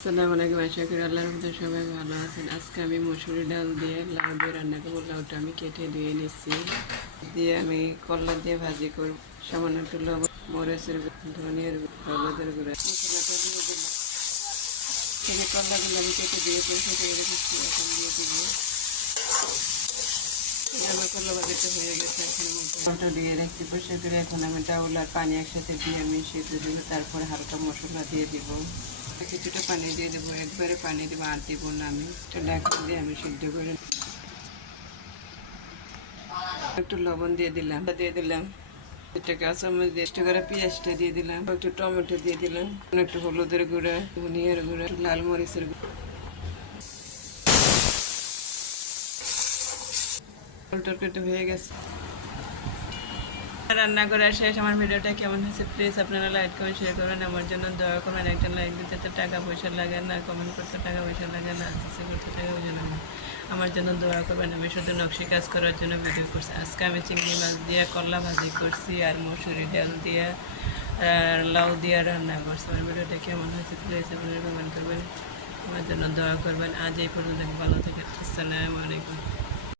আসসালামু আলাইকুম, আশা করি আল্লাহর মধ্যে সবাই ভালো আছেন। আজকে আমি মসুরি ডাল দিয়ে লাউ দিয়ে রান্না করবো। লাউটা আমি কেটে ধুয়ে নিচ্ছি, দিয়ে আমি করলা দিয়ে ভাজি করব। সামান্য একটু লবণ, মরিচের গুঁড়া, ধনিয়ার গুঁড়া, হলুদের গুঁড়া, মশলাটা দিয়ে দিলাম। থেকে করলাগুলো আমি কেটে দিয়ে পরিষ্কার করে রেখেছি, এখন দিয়ে দিব। আমার করলা ভাজিটা হয়ে গেছে। এখন মশলাটা দিয়ে রাখছি পরিষ্কার করে। এখন আমি ডাউল আর পানি একসাথে দিয়ে আমি সিদ্ধ দেবো, তারপরে হালকা মশলা দিয়ে দিব। কিছুটা পানি দিয়ে দেবো, একবারে পানি দেবো, আর দিব না। আমি একটা ঢাকনা দিয়ে আমি সিদ্ধ করে একটু লবণ দিয়ে দিলাম একটা কাঁচামরিচ দিয়ে একটু করে পেঁয়াজটা দিয়ে দিলাম, একটু টমেটো দিয়ে দিলাম, একটু হলুদের গুঁড়া, ধনিয়ার গুঁড়া, লাল মরিচের গুঁড়া। তরকারিটা হয়ে গেছে, রান্না করা শেষ। আমার ভিডিওটা কেমন হয়েছে প্লিজ আপনারা লাইক কমেন্ট শেয়ার করবেন, আমার জন্য দয়া করবেন। একটা লাইক দিতে তো টাকা পয়সা লাগে না, কমেন্ট করতে টাকা পয়সা লাগে না, কিছু করতে টাকা পয়সা লাগে না। আমার জন্য দোয়া করবেন। আমি শুধু নকশি কাজ করার জন্য ভিডিও করছি। আজকে আমি চিংড়ি মাছ দিয়ে করলা ভাজি করছি, আর মসুরি ডাল দিয়ে লাউ দিয়ে রান্না করছি। আমার ভিডিওটা কেমন হয়েছে প্লিজ আপনারা কমেন্ট করবেন, আমার জন্য দোয়া করবেন। আজ এই পর্যন্ত ভালো থেকে। আসসালামু আলাইকুম।